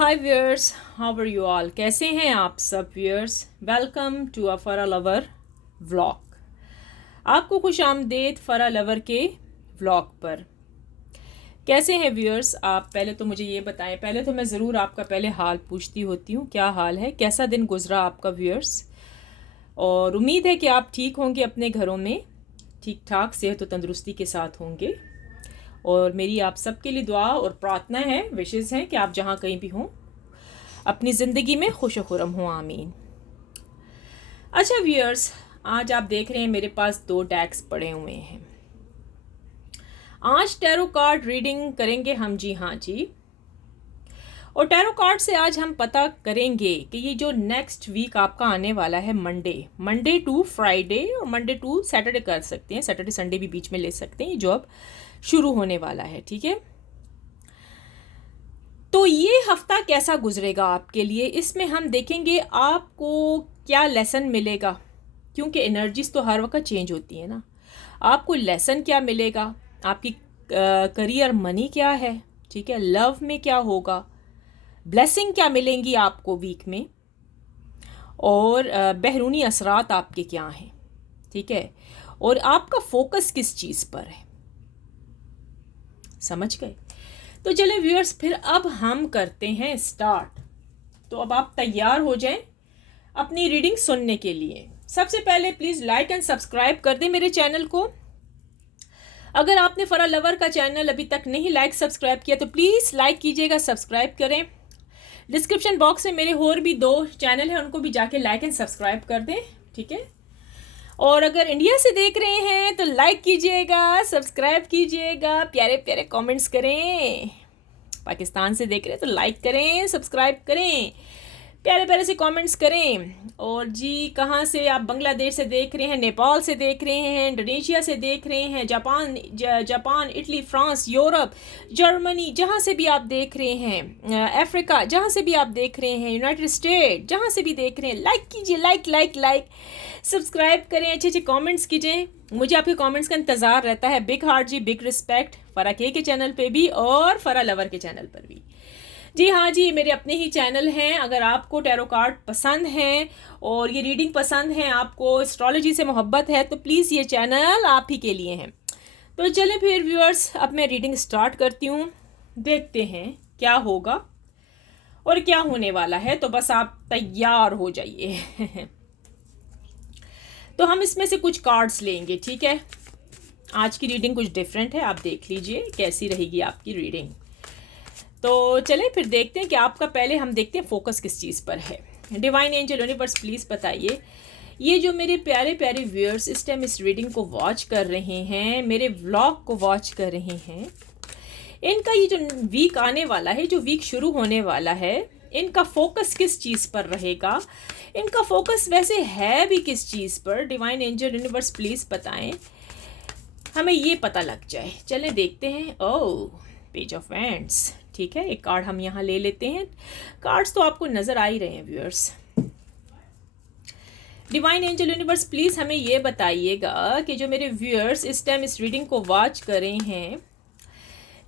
Hi viewers, how are you all? कैसे हैं आप सब व्यूअर्स? वेलकम टू अ फरा लवर व्लॉग। आपको खुश आमदेद फरा लवर के व्लॉग पर। कैसे हैं व्यूअर्स आप? पहले तो मुझे ये बताएं। पहले तो मैं ज़रूर आपका पहले हाल पूछती होती हूँ, क्या हाल है, कैसा दिन गुजरा आपका व्यूअर्स? और उम्मीद है कि आप ठीक होंगे, अपने घरों में ठीक ठाक सेहत और तंदुरुस्ती के साथ होंगे। और मेरी आप सबके लिए दुआ और प्रार्थना है, विशेज़ हैं कि आप जहाँ कहीं भी हों अपनी ज़िंदगी में खुश खुरम हो, आमीन। अच्छा व्यूअर्स, आज आप देख रहे हैं मेरे पास दो डेक्स पड़े हुए हैं। आज टैरो कार्ड रीडिंग करेंगे हम, जी हाँ जी। और टैरो कार्ड से आज हम पता करेंगे कि ये जो नेक्स्ट वीक आपका आने वाला है, मंडे टू फ्राइडे और मंडे टू सैटरडे कर सकते हैं, सैटरडे संडे भी बीच में ले सकते हैं, ये जो अब शुरू होने वाला है, ठीक है। तो ये हफ्ता कैसा गुजरेगा आपके लिए, इसमें हम देखेंगे आपको क्या लेसन मिलेगा, क्योंकि एनर्जीज तो हर वक्त चेंज होती है ना। आपको लेसन क्या मिलेगा, आपकी करियर मनी क्या है, ठीक है, लव में क्या होगा, ब्लेसिंग क्या मिलेंगी आपको वीक में, और बहरूनी असरात आपके क्या हैं, ठीक है, और आपका फोकस किस चीज़ पर है। समझ गए? तो चले व्यूअर्स, फिर अब हम करते हैं स्टार्ट। तो अब आप तैयार हो जाएं अपनी रीडिंग सुनने के लिए। सबसे पहले प्लीज़ लाइक एंड सब्सक्राइब कर दें मेरे चैनल को। अगर आपने फरा लवर का चैनल अभी तक नहीं लाइक सब्सक्राइब किया तो प्लीज़ लाइक कीजिएगा, सब्सक्राइब करें। डिस्क्रिप्शन बॉक्स में मेरे और भी दो चैनल हैं, उनको भी जाके लाइक एंड सब्सक्राइब कर दें, ठीक है। और अगर इंडिया से देख रहे हैं तो लाइक कीजिएगा, सब्सक्राइब कीजिएगा, प्यारे प्यारे कमेंट्स करें। पाकिस्तान से देख रहे हैं तो लाइक करें, सब्सक्राइब करें, प्यारे प्यारे से कमेंट्स करें। और जी, कहाँ से आप बांग्लादेश से देख रहे हैं, नेपाल से देख रहे हैं, इंडोनेशिया से देख रहे हैं, Japan, Italy, France, Europe, Germany, जहाँ से भी आप देख रहे हैं, अफ्रीका जहाँ से भी आप देख रहे हैं, यूनाइटेड स्टेट जहाँ से भी देख रहे हैं, लाइक कीजिए, लाइक लाइक लाइक, सब्सक्राइब करें, अच्छे अच्छे कमेंट्स कीजिए। मुझे आपके कमेंट्स का इंतज़ार रहता है। बिग हार्ट जी, बिग रिस्पेक्ट फरा के चैनल पे भी और फरा लवर के चैनल पर भी। जी हाँ जी, मेरे अपने ही चैनल हैं। अगर आपको टैरो कार्ड पसंद हैं और ये रीडिंग पसंद है, आपको एस्ट्रोलॉजी से मोहब्बत है, तो प्लीज़ ये चैनल आप ही के लिए हैं। तो चलें फिर व्यूअर्स, अब मैं रीडिंग स्टार्ट करती हूँ। देखते हैं क्या होगा और क्या होने वाला है, तो बस आप तैयार हो जाइए। तो हम इसमें से कुछ कार्ड्स लेंगे, ठीक है। आज की रीडिंग कुछ डिफरेंट है, आप देख लीजिए कैसी रहेगी आपकी रीडिंग। तो चलें फिर देखते हैं कि आपका, पहले हम देखते हैं फोकस किस चीज़ पर है। डिवाइन एंजल यूनिवर्स प्लीज़ बताइए, ये जो मेरे प्यारे प्यारे व्यूअर्स इस टाइम इस रीडिंग को वॉच कर रहे हैं, मेरे व्लॉग को वॉच कर रहे हैं, इनका ये जो वीक आने वाला है, जो वीक शुरू होने वाला है, इनका फोकस किस चीज़ पर रहेगा, इनका फोकस वैसे है भी किस चीज़ पर। डिवाइन एंजल यूनिवर्स प्लीज़ बताएं, हमें ये पता लग जाए। चलें देखते हैं। ओह, पेज ऑफ वैंड्स, ठीक है, एक कार्ड हम यहाँ ले लेते हैं। कार्ड्स तो आपको नज़र आ ही रहे हैं viewers. Divine angel universe please हमें ये बताइएगा कि जो मेरे व्यूअर्स इस टाइम इस रीडिंग को वॉच कर रहे हैं,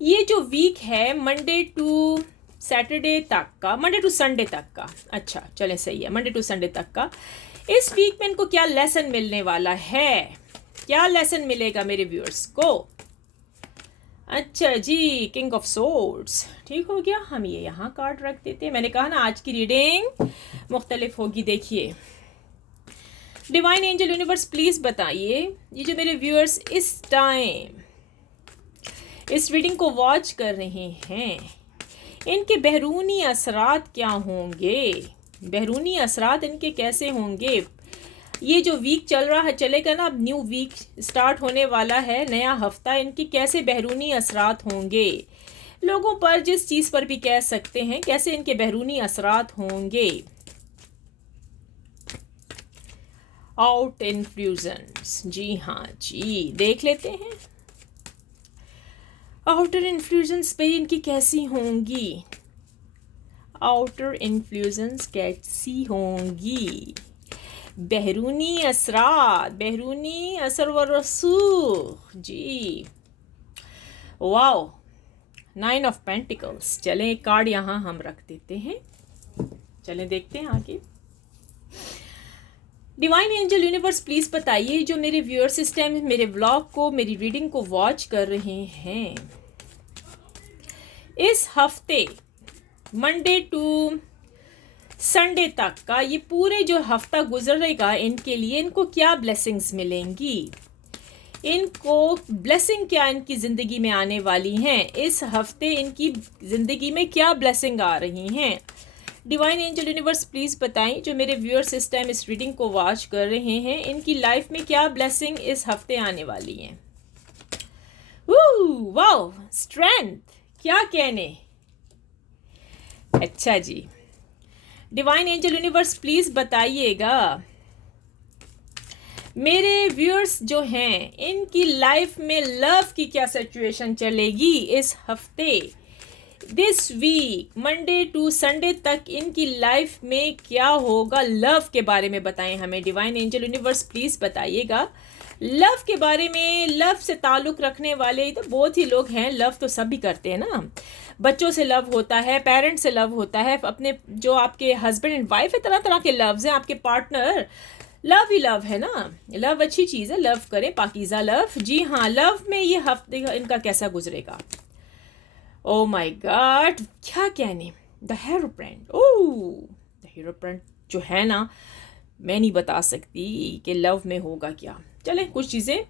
ये जो वीक है मंडे टू सैटरडे तक का, मंडे टू संडे तक का, अच्छा चलें सही है, मंडे टू संडे तक का, इस वीक में इनको क्या लेसन मिलने वाला है, क्या लेसन मिलेगा मेरे व्यूअर्स को। अच्छा जी, किंग ऑफ सोर्ड्स, ठीक हो गया। हम ये यहाँ कार्ड रख देते हैं। मैंने कहा ना आज की रीडिंग मुख्तलिफ होगी। देखिए डिवाइन एंजल यूनिवर्स प्लीज़ बताइए, ये जो मेरे व्यूअर्स इस टाइम इस रीडिंग को वॉच कर रहे हैं, इनके बहरूनी असरात क्या होंगे, बहरूनी असरात इनके कैसे होंगे। ये जो वीक चल रहा है, चलेगा ना, अब न्यू वीक स्टार्ट होने वाला है, नया हफ्ता, इनके कैसे बहरूनी असरात होंगे लोगों पर, जिस चीज़ पर भी कह सकते हैं, कैसे इनके बहरूनी असरात होंगे। आउट इन्फ्लुएंस, जी हाँ जी, देख लेते हैं आउटर इन्फ्लुएंस पे इनकी कैसी होंगी, आउटर इन्फ्लुएंस कैसी होंगी, बहरूनी असरात, बहरूनी असर व रसूख जी। Wow, 9 of pentacles. चलें एक कार्ड यहाँ हम रख देते हैं, चलें देखते हैं आगे। डिवाइन एंजल यूनिवर्स प्लीज़ बताइए जो मेरे व्यूअर्स इस टाइम मेरे व्लॉग को, मेरी रीडिंग को वॉच कर रहे हैं, इस हफ्ते मंडे टू संडे तक का ये पूरे जो हफ्ता गुजरेगा इनके लिए, इनको क्या ब्लेसिंग्स मिलेंगी, इनको ब्लेसिंग क्या इनकी ज़िंदगी में आने वाली हैं, इस हफ्ते इनकी ज़िंदगी में क्या ब्लेसिंग आ रही हैं। डिवाइन एंजल यूनिवर्स प्लीज़ बताएं जो मेरे व्यूअर्स इस टाइम इस रीडिंग को वॉच कर रहे हैं, इनकी लाइफ में क्या ब्लेसिंग इस हफ्ते आने वाली हैं। वाओ, स्ट्रेंथ, क्या कहने। अच्छा जी, डिवाइन एंजल यूनिवर्स प्लीज़ बताइएगा मेरे व्यूअर्स जो हैं इनकी लाइफ में लव की क्या सिचुएशन चलेगी इस हफ्ते, this week Monday to Sunday तक इनकी लाइफ में क्या होगा। लव के बारे में बताएं हमें डिवाइन एंजल यूनिवर्स प्लीज़ बताइएगा लव के बारे में। लव से ताल्लुक़ रखने वाले तो बहुत ही लोग हैं, लव तो सभी करते हैं ना, बच्चों से लव होता है, पेरेंट्स से लव होता है, अपने जो आपके हस्बैंड एंड वाइफ है, तरह तरह के लव्स हैं, आपके पार्टनर, लव ही लव है ना, लव अच्छी चीज़ है, लव करें, पाकीज़ा लव। जी हाँ, लव में ये हफ्ते इनका कैसा गुजरेगा। ओ माय गॉड, क्या कहने। द हेरोप्रेंट, ओह द हेरोप्रेंट जो है ना, मैं नहीं बता सकती कि लव में होगा क्या। चलें कुछ चीज़ें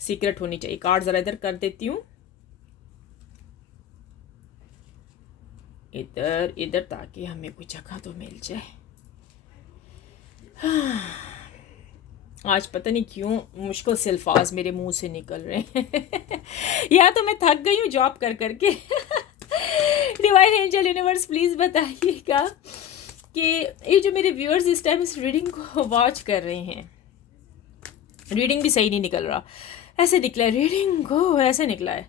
सीक्रेट होनी चाहिए। कार्ड ज़रा इधर कर देती हूँ, इधर इधर, ताकि हमें कोई जगह तो मिल जाए। आज पता नहीं क्यों मुश्किल से अल्फाज मेरे मुंह से निकल रहे हैं या तो मैं थक गई हूँ जॉब कर करके डिवाइन एंजल यूनिवर्स प्लीज़ बताइएगा कि ये जो मेरे व्यूअर्स इस टाइम इस रीडिंग को वॉच कर रहे हैं, रीडिंग भी सही नहीं निकल रहा, ऐसे निकला है रीडिंग को, ऐसे निकला है।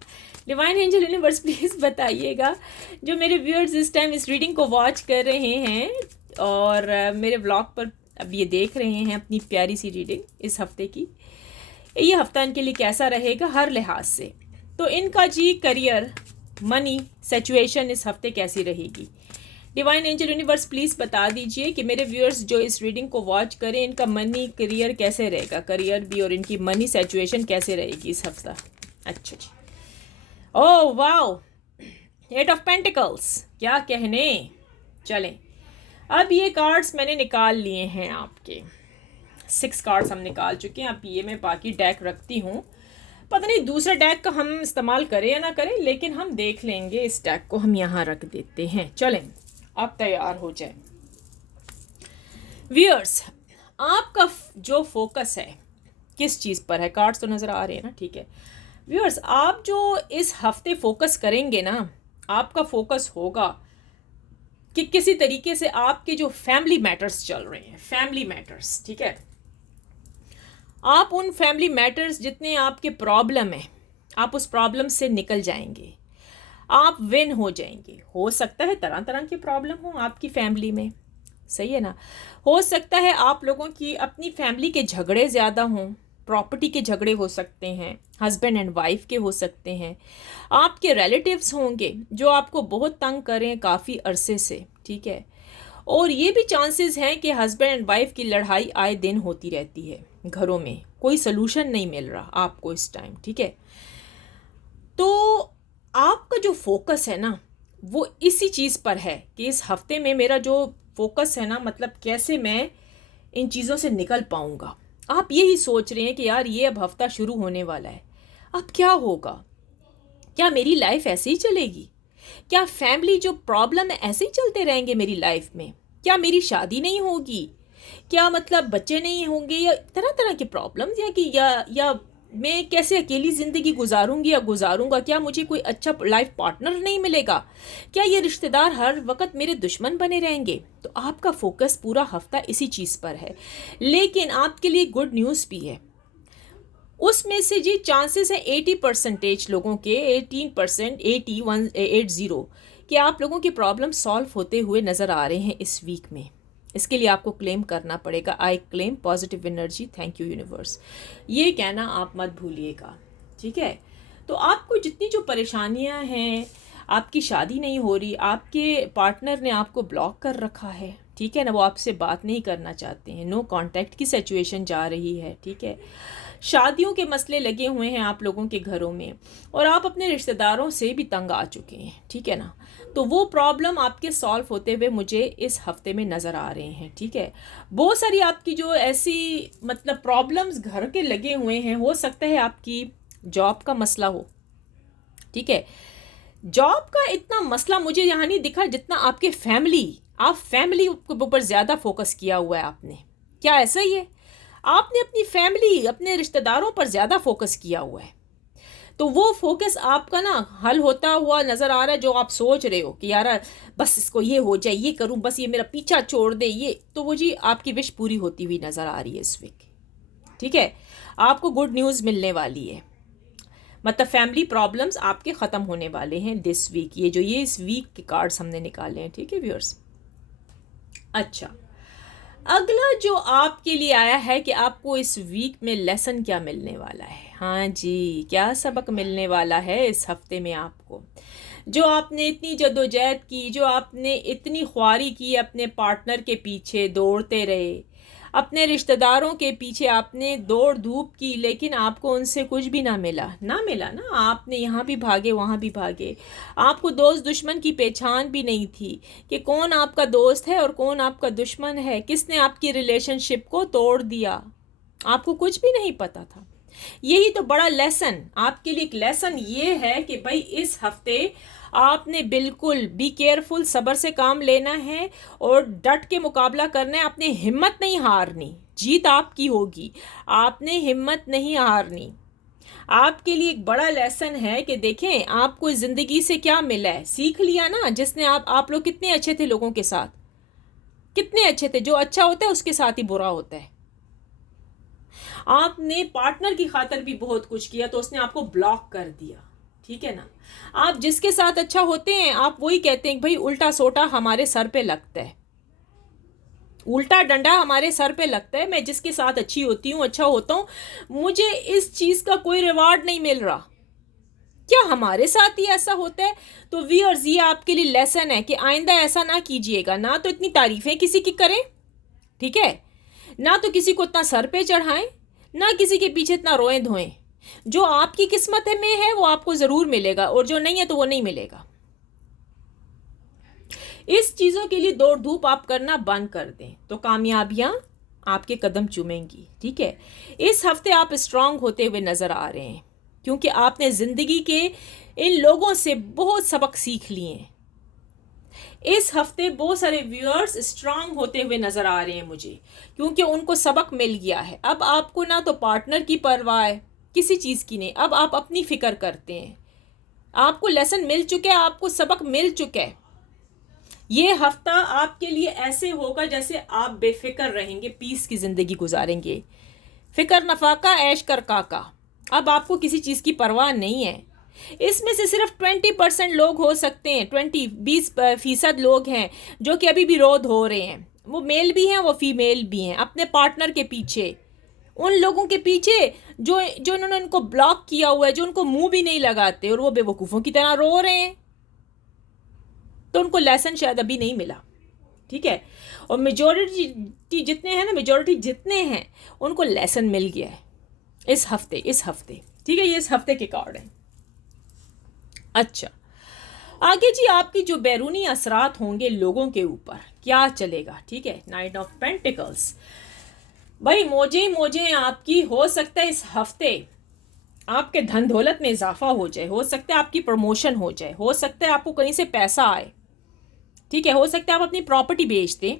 डिवाइन एंजल यूनिवर्स प्लीज़ बताइएगा जो मेरे व्यूअर्स इस टाइम इस रीडिंग को वॉच कर रहे हैं और मेरे व्लॉग पर अब ये देख रहे हैं अपनी प्यारी सी रीडिंग इस हफ्ते की, ये हफ्ता इनके लिए कैसा रहेगा हर लिहाज से। तो इनका जी करियर, मनी सिचुएशन इस हफ्ते कैसी रहेगी। डिवाइन एंजल यूनिवर्स प्लीज़ बता दीजिए कि मेरे व्यूअर्स जो इस रीडिंग को वॉच करें इनका मनी करियर कैसे रहेगा, करियर भी और इनकी मनी सिचुएशन कैसे रहेगी इस हफ्ता। अच्छा जी, ओह वाओ, 8 ऑफ पेंटिकल्स, क्या कहने। चलें अब ये कार्ड्स मैंने निकाल लिए हैं, आपके 6 कार्ड्स हम निकाल चुके हैं। अब ये मैं बाकी डेक रखती हूँ, पता नहीं दूसरा डेक का हम इस्तेमाल करें या ना करें, लेकिन हम देख लेंगे। इस डेक को हम यहाँ रख देते हैं। चलें अब तैयार हो जाए। व्यूअर्स, आपका जो फोकस है किस चीज़ पर है, कार्ड्स तो नज़र आ रहे हैं ना, ठीक है। व्यूअर्स, आप जो इस हफ्ते फोकस करेंगे ना, आपका फोकस होगा कि किसी तरीके से आपके जो फैमिली मैटर्स चल रहे हैं, फैमिली मैटर्स, ठीक है, आप उन फैमिली मैटर्स जितने आपके प्रॉब्लम है, आप उस प्रॉब्लम से निकल जाएंगे, आप विन हो जाएंगे। हो सकता है तरह तरह के प्रॉब्लम हो आपकी फैमिली में, सही है ना, हो सकता है आप लोगों की अपनी फैमिली के झगड़े ज़्यादा हों, प्रॉपर्टी के झगड़े हो सकते हैं, हस्बैंड एंड वाइफ के हो सकते हैं, आपके रिलेटिव्स होंगे जो आपको बहुत तंग करें काफ़ी अरसे से, ठीक है। और ये भी चांसेस हैं कि हस्बैंड एंड वाइफ की लड़ाई आए दिन होती रहती है घरों में, कोई सलूशन नहीं मिल रहा आपको इस टाइम, ठीक है। तो आपका जो फोकस है ना वो इसी चीज़ पर है कि इस हफ्ते में मेरा जो फोकस है ना, मतलब कैसे मैं इन चीज़ों से निकल पाऊँगा। आप यही सोच रहे हैं कि यार ये अब हफ्ता शुरू होने वाला है, अब क्या होगा, क्या मेरी लाइफ ऐसे ही चलेगी, क्या फैमिली जो प्रॉब्लम है ऐसे ही चलते रहेंगे मेरी लाइफ में, क्या मेरी शादी नहीं होगी, क्या मतलब बच्चे नहीं होंगे, या तरह तरह के प्रॉब्लम्स, या मैं कैसे अकेली ज़िंदगी गुजारूंगी या गुजारूंगा, क्या मुझे कोई अच्छा लाइफ पार्टनर नहीं मिलेगा, क्या ये रिश्तेदार हर वक्त मेरे दुश्मन बने रहेंगे। तो आपका फोकस पूरा हफ्ता इसी चीज़ पर है। लेकिन आपके लिए गुड न्यूज़ भी है, उसमें से जी चांसेस है 80% लोगों के, 18%, 80 कि आप लोगों की प्रॉब्लम सॉल्व होते हुए नज़र आ रहे हैं इस वीक में। इसके लिए आपको क्लेम करना पड़ेगा, आई claim positive energy, thank you universe, ये कहना आप मत भूलिएगा, ठीक है। तो आपको जितनी जो परेशानियां हैं, आपकी शादी नहीं हो रही, आपके पार्टनर ने आपको ब्लॉक कर रखा है, ठीक है ना, वो आपसे बात नहीं करना चाहते हैं, नो कांटेक्ट की सिचुएशन जा रही है, ठीक है। शादियों के मसले लगे हुए हैं आप लोगों के घरों में, और आप अपने रिश्तेदारों से भी तंग आ चुके हैं, ठीक है ना। तो वो प्रॉब्लम आपके सॉल्व होते हुए मुझे इस हफ्ते में नज़र आ रहे हैं, ठीक है। बहुत सारी आपकी जो ऐसी मतलब प्रॉब्लम्स घर के लगे हुए हैं, हो सकता है आपकी जॉब का मसला हो, ठीक है। जॉब का इतना मसला मुझे यहाँ नहीं दिखा जितना आपके आप फैमिली के ऊपर ज़्यादा फोकस किया हुआ है आपने। क्या ऐसा ही है? आपने अपनी फैमिली, अपने रिश्तेदारों पर ज़्यादा फोकस किया हुआ है, तो वो फोकस आपका ना हल होता हुआ नज़र आ रहा है। जो आप सोच रहे हो कि यार बस इसको ये हो जाए, ये करूं, बस ये मेरा पीछा छोड़ दे, ये तो वो जी आपकी विश पूरी होती हुई नज़र आ रही है इस वीक, ठीक है। आपको गुड न्यूज़ मिलने वाली है, मतलब फैमिली प्रॉब्लम्स आपके ख़त्म होने वाले हैं दिस वीक। ये इस वीक के कार्ड्स हमने निकाले हैं, ठीक है व्यूअर्स। अच्छा, अगला जो आपके लिए आया है कि आपको इस वीक में लेसन क्या मिलने वाला है। हाँ जी, क्या सबक मिलने वाला है इस हफ्ते में आपको। जो आपने इतनी जद्दोजहद की, जो आपने इतनी ख्वारी की, अपने पार्टनर के पीछे दौड़ते रहे, अपने रिश्तेदारों के पीछे आपने दौड़ धूप की, लेकिन आपको उनसे कुछ भी ना मिला ना। आपने यहाँ भी भागे, वहाँ भी भागे। आपको दोस्त दुश्मन की पहचान भी नहीं थी कि कौन आपका दोस्त है और कौन आपका दुश्मन है, किसने आपकी रिलेशनशिप को तोड़ दिया, आपको कुछ भी नहीं पता था। यही तो बड़ा लेसन आपके लिए, एक लेसन ये है कि भाई इस हफ्ते आपने बिल्कुल बी केयरफुल, सब्र से काम लेना है और डट के मुकाबला करना है। आपने हिम्मत नहीं हारनी, जीत आपकी होगी, आपने हिम्मत नहीं हारनी। आपके लिए एक बड़ा लेसन है कि देखें आपको इस ज़िंदगी से क्या मिला है, सीख लिया ना। जिसने आप लोग कितने अच्छे थे लोगों के साथ, कितने अच्छे थे। जो अच्छा होता है उसके साथ ही बुरा होता है। आपने पार्टनर की खातिर भी बहुत कुछ किया तो उसने आपको ब्लॉक कर दिया, ठीक है ना। आप जिसके साथ अच्छा होते हैं आप वही कहते हैं भाई उल्टा सोटा हमारे सर पे लगता है, उल्टा डंडा हमारे सर पे लगता है। मैं जिसके साथ अच्छी होती हूँ, अच्छा होता हूँ, मुझे इस चीज़ का कोई रिवार्ड नहीं मिल रहा। क्या हमारे साथ ही ऐसा होता है? तो व्यूअर्स, ये आपके लिए लेसन है कि आइंदा ऐसा ना कीजिएगा। ना तो इतनी तारीफें किसी की करें, ठीक है, ना तो किसी को इतना सर पे चढ़ाएं, ना किसी के पीछे इतना रोएं धोएं। जो आपकी किस्मत में है वो आपको ज़रूर मिलेगा, और जो नहीं है तो वो नहीं मिलेगा। इस चीज़ों के लिए दौड़ धूप आप करना बंद कर दें तो कामयाबियां आपके कदम चूमेंगी, ठीक है। इस हफ्ते आप स्ट्रांग होते हुए नज़र आ रहे हैं क्योंकि आपने ज़िंदगी के इन लोगों से बहुत सबक सीख लिए हैं। इस हफ्ते बहुत सारे व्यूअर्स स्ट्रांग होते हुए नज़र आ रहे हैं मुझे, क्योंकि उनको सबक मिल गया है। अब आपको ना तो पार्टनर की परवाह है, किसी चीज़ की नहीं। अब आप अपनी फ़िक्र करते हैं। आपको लेसन मिल चुका है, आपको सबक मिल चुका है। ये हफ्ता आपके लिए ऐसे होगा जैसे आप बेफिक्र रहेंगे, पीस की ज़िंदगी गुजारेंगे। फ़िक्र नफाका ऐश कर काका। अब आपको किसी चीज़ की परवाह नहीं है। इसमें से सिर्फ 20% लोग हो सकते हैं, 20% लोग हैं जो कि अभी भी रो धो रहे हैं। वो मेल भी हैं, वो फीमेल भी हैं, अपने पार्टनर के पीछे, उन लोगों के पीछे जो जो इन्होंने उनको ब्लॉक किया हुआ है, जो उनको मुंह भी नहीं लगाते, और वो बेवकूफ़ों की तरह रो रहे हैं। तो उनको लेसन शायद अभी नहीं मिला, ठीक है। और मेजॉरिटी जितने हैं ना, मेजॉरिटी जितने हैं उनको लेसन मिल गया है इस हफ्ते, ठीक है। ये इस हफ्ते के कार्ड हैं। अच्छा, आगे जी आपकी जो बैरूनी असरात होंगे लोगों के ऊपर, क्या चलेगा, ठीक है। 9 ऑफ पेंटिकल्स, भाई मौजें आपकी। हो सकता है इस हफ्ते आपके धन दौलत में इजाफा हो जाए, हो सकता है आपकी प्रमोशन हो जाए, हो सकता है आपको कहीं से पैसा आए, ठीक है। हो सकता है आप अपनी प्रॉपर्टी बेच दें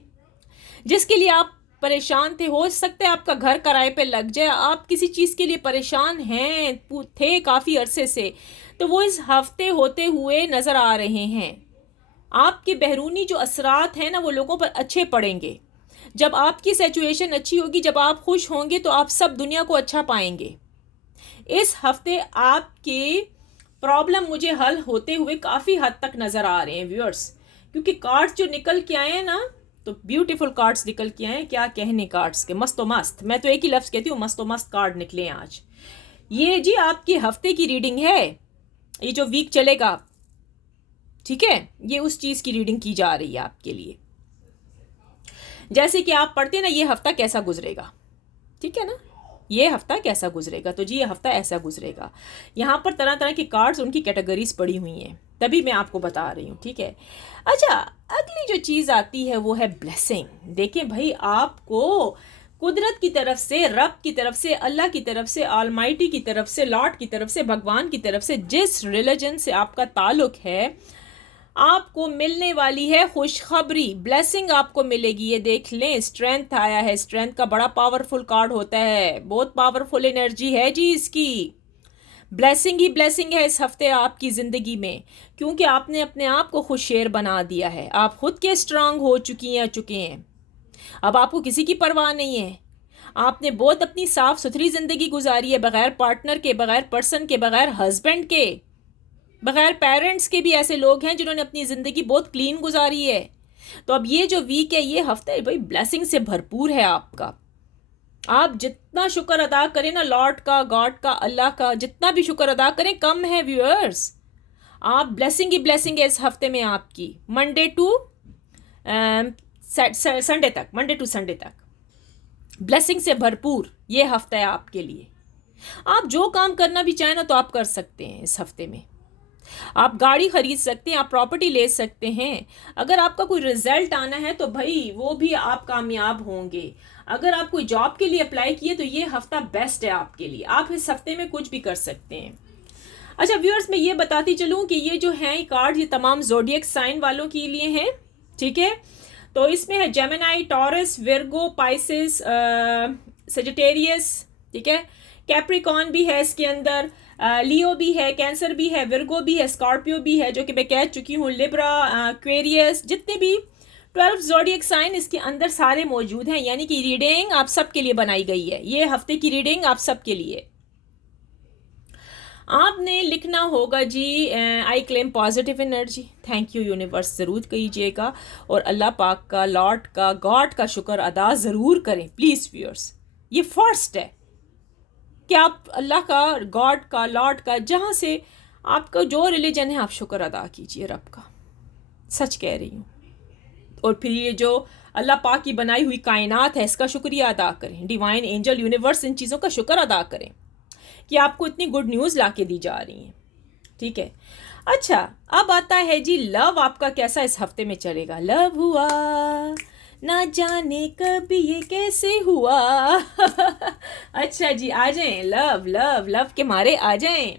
जिसके लिए आप परेशान थे, हो सकता है आपका घर किराए पे लग जाए। आप किसी चीज़ के लिए परेशान हैं, थे काफ़ी अरसे से, तो वो इस हफ्ते होते हुए नज़र आ रहे हैं। आपके बैरूनी जो असरात हैं ना, वो लोगों पर अच्छे पड़ेंगे। जब आपकी सिचुएशन अच्छी होगी, जब आप खुश होंगे, तो आप सब दुनिया को अच्छा पाएंगे। इस हफ्ते आपके प्रॉब्लम मुझे हल होते हुए काफ़ी हद तक नज़र आ रहे हैं व्यूअर्स, क्योंकि कार्ड्स जो निकल के आए हैं ना, तो ब्यूटीफुल कार्ड्स निकल के आए हैं। क्या कहने कार्ड्स के, मस्तो मस्त। मैं तो एक ही लफ्ज़ कहती हूँ, मस्तो मस्त कार्ड निकले हैं आज। ये जी आपकी हफ्ते की रीडिंग है, ये जो वीक चलेगा। ठीक है, ये उस चीज़ की रीडिंग की जा रही है आपके लिए। जैसे कि आप पढ़ते ना ये हफ्ता कैसा गुजरेगा, ठीक है ना, ये हफ्ता कैसा गुजरेगा, तो जी ये हफ्ता ऐसा गुजरेगा। यहाँ पर तरह तरह के कार्ड्स, उनकी कैटेगरीज पड़ी हुई हैं, तभी मैं आपको बता रही हूँ, ठीक है। अच्छा, अगली जो चीज़ आती है वो है ब्लेसिंग। देखिए भाई, आपको कुदरत की तरफ से, रब की तरफ से, अल्लाह की तरफ से, ऑलमाइटी की तरफ से, लॉर्ड की तरफ से, भगवान की तरफ से, जिस रिलीजन से आपका ताल्लुक है, आपको मिलने वाली है खुशखबरी, ब्लेसिंग आपको मिलेगी। ये देख लें, स्ट्रेंथ आया है। स्ट्रेंथ का बड़ा पावरफुल कार्ड होता है, बहुत पावरफुल एनर्जी है जी इसकी। ब्लेसिंग ही ब्लेसिंग है इस हफ्ते आपकी ज़िंदगी में, क्योंकि आपने अपने आप को खुद शेर बना दिया है। आप खुद के स्ट्रांग हो चुके हैं। अब आपको किसी की परवाह नहीं है। आपने बहुत अपनी साफ सुथरी ज़िंदगी गुजारी है, बगैर पार्टनर के, बगैर पर्सन के, बगैर हस्बैंड के, बगैर पेरेंट्स के। भी ऐसे लोग हैं जिन्होंने अपनी ज़िंदगी बहुत क्लीन गुजारी है। तो अब ये जो वीक है, ये हफ्ता भाई ब्लेसिंग से भरपूर है आपका। आप जितना शुक्र अदा करें ना, लॉर्ड का, गॉड का, अल्लाह का, जितना भी शुक्र अदा करें कम है व्यूअर्स। आप ब्लेसिंग ही ब्लेसिंग है इस हफ्ते में आपकी, मंडे टू संडे तक, मंडे टू संडे तक ब्लेसिंग से भरपूर ये हफ्ता है आपके लिए। आप जो काम करना भी चाहें ना तो आप कर सकते हैं इस हफ्ते में। आप गाड़ी खरीद सकते हैं, आप प्रॉपर्टी ले सकते हैं। अगर आपका कोई रिजल्ट आना है तो भाई वो भी आप कामयाब होंगे। अगर आप कोई जॉब के लिए अप्लाई किए तो ये हफ्ता बेस्ट है आपके लिए। आप इस हफ्ते में कुछ भी कर सकते हैं। अच्छा व्यूअर्स, मैं ये बताती चलूँ कि ये जो हैं कार्ड, ये तमाम ज़ोडिएक साइन वालों के लिए हैं, ठीक है। तो इसमें है Gemini, taurus, Virgo, Pisces, Sagittarius, ठीक है। कैप्रिकॉन भी है इसके अंदर, लियो भी है, कैंसर भी है, विर्गो भी है, स्कॉर्पियो भी है, जो कि मैं कह चुकी हूँ, लिब्रा, एक्वेरियस, जितने भी 12 ज़ोडिएक साइन इसके अंदर सारे मौजूद हैं। यानी कि रीडिंग आप सबके लिए बनाई गई है। ये हफ्ते की रीडिंग आप सबके लिए। आपने लिखना होगा जी, I claim positive energy, thank you universe ज़रूर कीजिएगा, और अल्लाह पाक का, लॉर्ड का, गॉड का शुक्र अदा ज़रूर करें प्लीज़ व्यूअर्स। ये फर्स्ट है कि आप अल्लाह का, गॉड का, लॉर्ड का, जहाँ से आपका जो रिलीजन है, आप शुक्र अदा कीजिए रब का, सच कह रही हूँ। और फिर ये जो अल्लाह पाक की बनाई हुई कायनात है, इसका शुक्रिया अदा करें। डिवाइन एंजल, यूनिवर्स, इन चीज़ों का शुक्र अदा करें कि आपको इतनी गुड न्यूज़ ला के दी जा रही हैं, ठीक है। अच्छा, अब आता है जी लव आपका कैसा इस हफ्ते में चलेगा। लव हुआ ना जाने कब ये कैसे हुआ अच्छा जी, आ जाएं, लव लव लव के मारे आ जाएं।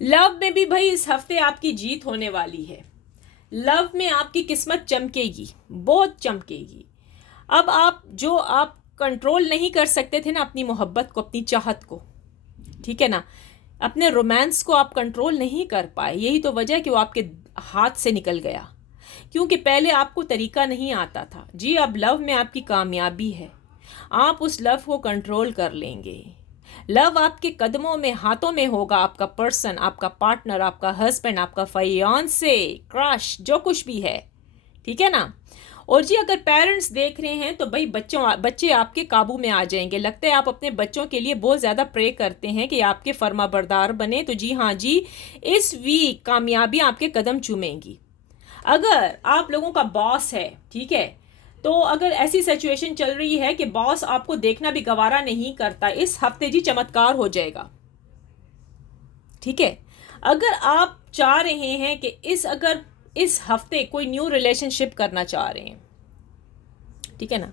लव में भी भाई इस हफ्ते आपकी जीत होने वाली है। लव में आपकी किस्मत चमकेगी, बहुत चमकेगी। अब आप जो आप कंट्रोल नहीं कर सकते थे ना अपनी मोहब्बत को, अपनी चाहत को, ठीक है ना, अपने रोमांस को आप कंट्रोल नहीं कर पाए। यही तो वजह कि वो आपके हाथ से निकल गया, क्योंकि पहले आपको तरीका नहीं आता था जी। अब लव में आपकी कामयाबी है, आप उस लव को कंट्रोल कर लेंगे। लव आपके कदमों में, हाथों में होगा। आपका पर्सन, आपका पार्टनर, आपका हस्बैंड, आपका फियांसे, क्रश, जो कुछ भी है, ठीक है ना। और जी अगर पेरेंट्स देख रहे हैं तो भाई बच्चे आपके काबू में आ जाएंगे। लगता है आप अपने बच्चों के लिए बहुत ज़्यादा प्रे करते हैं कि आपके फर्माबरदार बने। तो जी हाँ जी, इस वीक कामयाबी आपके कदम चूमेंगी। अगर आप लोगों का बॉस है, ठीक है, तो अगर ऐसी सिचुएशन चल रही है कि बॉस आपको देखना भी गवारा नहीं करता, इस हफ्ते जी चमत्कार हो जाएगा, ठीक है। अगर आप चाह रहे हैं कि अगर इस हफ्ते कोई न्यू रिलेशनशिप करना चाह रहे हैं, ठीक है ना,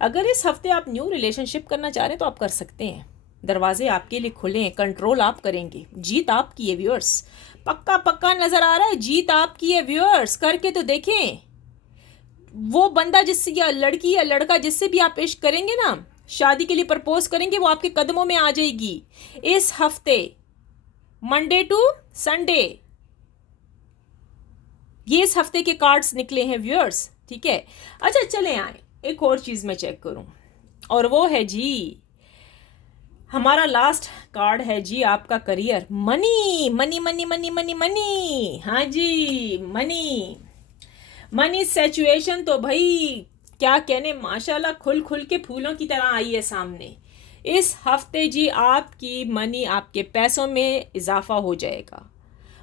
अगर इस हफ्ते आप न्यू रिलेशनशिप करना चाह रहे हैं तो आप कर सकते हैं। दरवाजे आपके लिए खुले हैं, कंट्रोल आप करेंगे, जीत आपकी है व्यूअर्स। पक्का पक्का नजर आ रहा है, जीत आपकी है व्यूअर्स। करके तो देखें। वो बंदा जिससे, या लड़की या लड़का जिससे भी आप इश्क करेंगे ना, शादी के लिए प्रपोज करेंगे, वो आपके कदमों में आ जाएगी इस हफ्ते, मंडे टू संडे। ये इस हफ्ते के कार्ड्स निकले हैं व्यूअर्स, ठीक है। अच्छा चले आए, एक और चीज़ मैं चेक करूं, और वो है जी हमारा लास्ट कार्ड है जी आपका career. Money money money money money money, हाँ जी, मनी मनी सिचुएशन तो भाई क्या कहने, माशाल्लाह खुल खुल के फूलों की तरह आई है सामने। इस हफ्ते जी आपकी मनी, आपके पैसों में इजाफा हो जाएगा।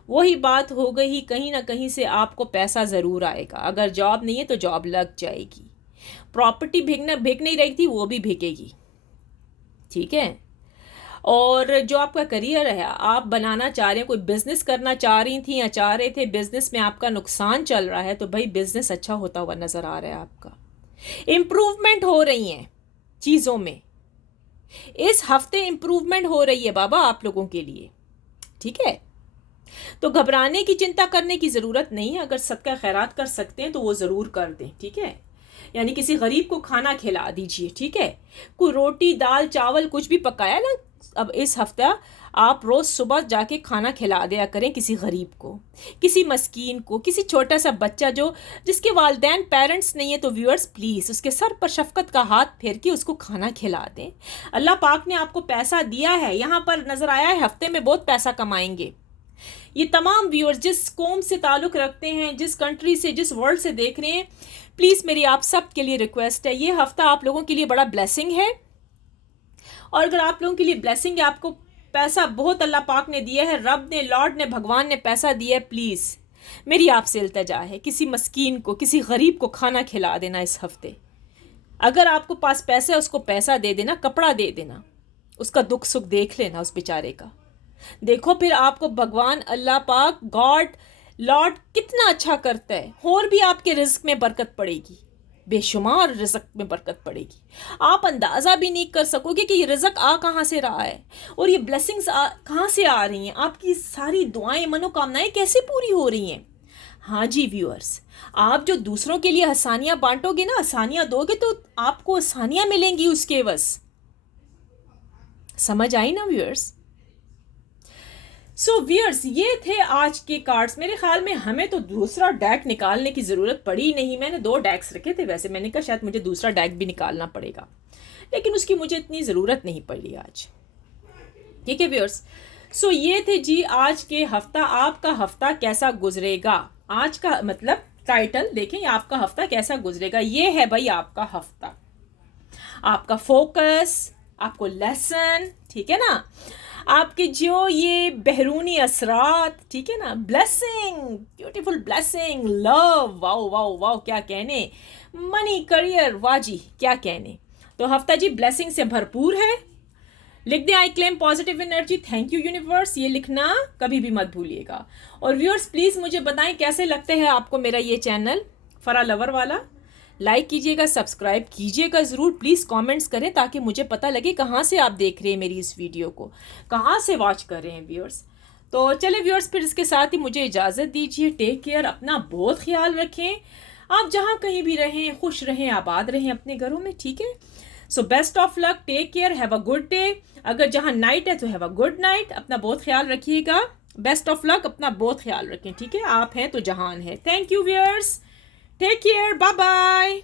वही बात हो गई, कहीं ना कहीं से आपको पैसा ज़रूर आएगा। अगर जॉब नहीं है तो जॉब लग जाएगी। प्रॉपर्टी बिक नहीं रही थी, वो भी बिकेगी, ठीक है। और जो आपका करियर है, आप बनाना चाह रहे हैं, कोई बिजनेस करना चाह रही थी या चाह रहे थे, बिजनेस में आपका नुकसान चल रहा है, तो भाई बिजनेस अच्छा होता हुआ नज़र आ रहा है आपका। इम्प्रूवमेंट हो रही हैं चीज़ों में, इस हफ्ते इम्प्रूवमेंट हो रही है बाबा आप लोगों के लिए, ठीक है। तो घबराने की, चिंता करने की ज़रूरत नहीं है। अगर सदका खैरात कर सकते हैं तो वो ज़रूर कर दें, ठीक है। यानी किसी गरीब को खाना खिला दीजिए, ठीक है। कोई रोटी दाल चावल कुछ भी पकाया ना, अब इस हफ्ता आप रोज़ सुबह जाके खाना खिला दिया करें किसी गरीब को, किसी मस्कीन को, किसी छोटा सा बच्चा जो जिसके वालिदैन पेरेंट्स नहीं है, तो व्यूअर्स प्लीज़ उसके सर पर शफकत का हाथ फेर के उसको खाना खिला दें। अल्लाह पाक ने आपको पैसा दिया है, यहाँ पर नज़र आया है हफ्ते में बहुत पैसा कमाएंगे। ये तमाम व्यूअर्स जिस कौम से ताल्लुक़ रखते हैं, जिस कंट्री से, जिस वर्ल्ड से देख रहे हैं, प्लीज़ मेरी आप सब के लिए रिक्वेस्ट है, ये हफ्ता आप लोगों के लिए बड़ा ब्लेसिंग है। और अगर आप लोगों के लिए ब्लेसिंग है, आपको पैसा बहुत अल्लाह पाक ने दिया है, रब ने, लॉर्ड ने, भगवान ने पैसा दिया है, प्लीज़ मेरी आपसे इल्तिजा है, किसी मस्कीन को, किसी गरीब को खाना खिला देना इस हफ्ते। अगर आपको पास पैसा है, उसको पैसा दे देना, कपड़ा दे देना, उसका दुख सुख देख लेना उस बेचारे का। देखो फिर आपको भगवान अल्लाह पाक, गॉड, लॉर्ड कितना अच्छा करता है, और भी आपके रिज़्क में बरकत पड़ेगी, बेशुमार रिज़्क में बरकत पड़ेगी। आप अंदाज़ा भी नहीं कर सकोगे कि ये रिज़्क आ कहाँ से रहा है और ये ब्लेसिंग्स कहाँ से आ रही हैं। आपकी सारी दुआएं, मनोकामनाएं कैसे पूरी हो रही हैं। हाँ जी व्यूअर्स, आप जो दूसरों के लिए आसानियाँ बांटोगे ना, आसानियाँ दोगे, तो आपको आसानियाँ मिलेंगी उसके बस। समझ आई ना व्यूअर्स। सो व्यूअर्स, ये थे आज के कार्ड्स। मेरे ख्याल में हमें तो दूसरा डेक निकालने की ज़रूरत पड़ी नहीं। मैंने 2 डेक्स रखे थे, वैसे मैंने कहा शायद मुझे दूसरा डेक भी निकालना पड़ेगा, लेकिन उसकी मुझे इतनी ज़रूरत नहीं पड़ी आज, ठीक है व्यूअर्स। सो ये थे जी आज के हफ्ता, आपका हफ्ता कैसा गुजरेगा। आज का मतलब टाइटल देखें, आपका हफ्ता कैसा गुजरेगा, ये है भाई आपका हफ्ता, आपका फोकस, आपको लेसन, ठीक है ना, आपके जो ये बहरूनी असरात, ठीक है ना, blessing, beautiful blessing, love, wow wow wow क्या कहने, मनी, करियर, वाजी क्या कहने। तो हफ्ता जी ब्लेसिंग से भरपूर है। लिख दें आई claim positive energy, thank you universe, ये लिखना कभी भी मत भूलिएगा। और व्यूअर्स प्लीज़ मुझे बताएं कैसे लगते हैं आपको मेरा ये चैनल फरा लवर वाला। लाइक कीजिएगा, सब्सक्राइब कीजिएगा ज़रूर, प्लीज़ कमेंट्स करें ताकि मुझे पता लगे कहाँ से आप देख रहे हैं मेरी इस वीडियो को, कहाँ से वॉच कर रहे हैं व्यूअर्स। तो चले व्यूअर्स, फिर इसके साथ ही मुझे इजाज़त दीजिए। टेक केयर, अपना बहुत ख्याल रखें। आप जहाँ कहीं भी रहें, खुश रहें, आबाद रहें अपने घरों में, ठीक है। So best of luck, take care, have a good day. अगर जहाँ नाइट है तो हैव अ गुड नाइट, अपना बहुत ख्याल रखिएगा। बेस्ट ऑफ लक, अपना बहुत ख्याल रखें, ठीक है। आप हैं तो जहान है। Thank you viewers, take care, bye bye.